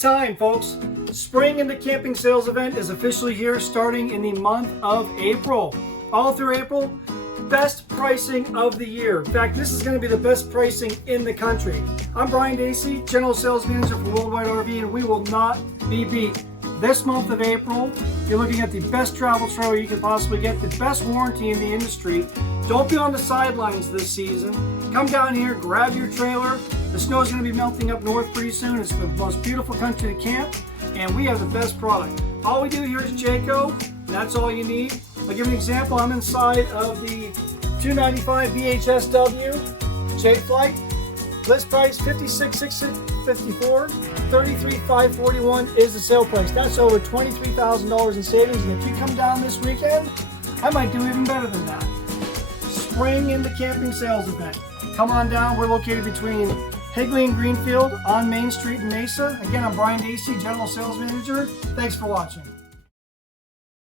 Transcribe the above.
Time, folks. Spring into camping sales event is officially here, starting in the month of April. All through April, best pricing of the year. In fact, this is going to be the best pricing in the country. I'm Brian Dacey, General Sales Manager for Worldwide RV, and we will not be beat. This month of April, you're looking at the best travel trailer you can possibly get, the best warranty in the industry. Don't be on the sidelines this season. Come down here, grab your trailer. The snow is going to be melting up north pretty soon. It's the most beautiful country to camp, and we have the best product. All we do here is Jayco, and that's all you need. I'll give you an example. I'm inside of the 295 VHSW J-Flight. List price $56,654, $33,541 is the sale price. That's over $23,000 in savings, and if you come down this weekend, I might do even better than that. Spring into camping sales event. Come on down. We're located between Higley and Greenfield on Main Street in Mesa. Again, I'm Brian Dacey, General Sales Manager. Thanks for watching.